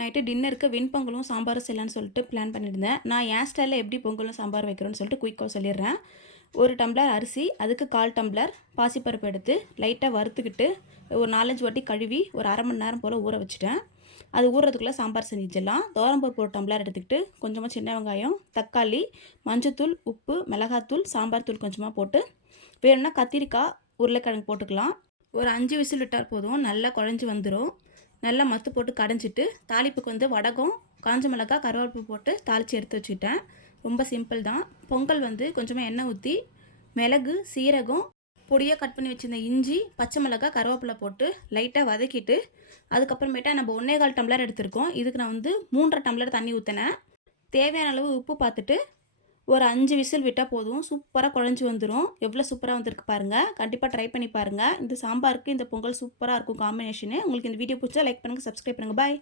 Night டின்னருக்கு வெண்பொங்கலும் சாம்பாரும் செய்யலான்னு சொல்லிட்டு பிளான் பண்ணியிருந்தேன். நான் என் ஸ்டைலில் எப்படி பொங்கலும் சாம்பார் வைக்கிறேன்னு சொல்லிட்டு குயிக்காக சொல்லிடுறேன். 1 டம்ளர் அரிசி, அதுக்கு 1/4 டம்ளர் பாசிப்பருப்பு எடுத்து லைட்டாக வறுத்துக்கிட்டு ஒரு 4, 5 வாட்டி கழுவி ஒரு 1/2 மணி நேரம் போல் ஊற வச்சுட்டேன். அது ஊறுறதுக்குள்ளே சாம்பார் செஞ்சிடலாம். துவரம்பருப்பு 1 டம்ளர் எடுத்துக்கிட்டு கொஞ்சமாக சின்ன வெங்காயம், தக்காளி, மஞ்சத்தூள், உப்பு, மிளகாத்தூள், சாம்பார் தூள் கொஞ்சமாக போட்டு வேணும்னா கத்திரிக்காய், உருளைக்கிழங்கு போட்டுக்கலாம். ஒரு 5 விசில் விட்டால் போதும், நல்லா குழஞ்சி வந்துடும். நல்லா மத்து போட்டு கடைஞ்சிட்டு தாளிப்புக்கு வந்து வடகம், காஞ்ச மிளகாய், கருவேப்பிலை போட்டு தாளித்து எடுத்து வச்சுக்கிட்டேன். ரொம்ப சிம்பிள் தான். பொங்கல் வந்து கொஞ்சமாக எண்ணெய் ஊற்றி மிளகு, சீரகம், பொடியாக கட் பண்ணி வச்சுருந்த இஞ்சி, பச்சை மிளகாய், கருவேப்பிலை போட்டு லைட்டாக வதக்கிட்டு அதுக்கப்புறமேட்டா நம்ம 1 1/4 டம்ளர் எடுத்திருக்கோம். இதுக்கு நான் வந்து 3 1/2 டம்ளர் தண்ணி ஊற்றினேன். தேவையான அளவு உப்பு பார்த்துட்டு ஒரு 5 விசில் விட்டால் போதும். சூப்பராக குழஞ்சி வந்துடும். எவ்வளோ சூப்பராக வந்திருக்கு பாருங்கள். கண்டிப்பாக ட்ரை பண்ணி பாருங்கள். இந்த சாம்பாருக்கு இந்த பொங்கல் சூப்பராக இருக்கும் காம்பினேஷனு. உங்களுக்கு இந்த வீடியோ பிடிச்சா லைக் பண்ணுங்கள், சப்ஸ்கிரைப் பண்ணுங்கள். பாய்.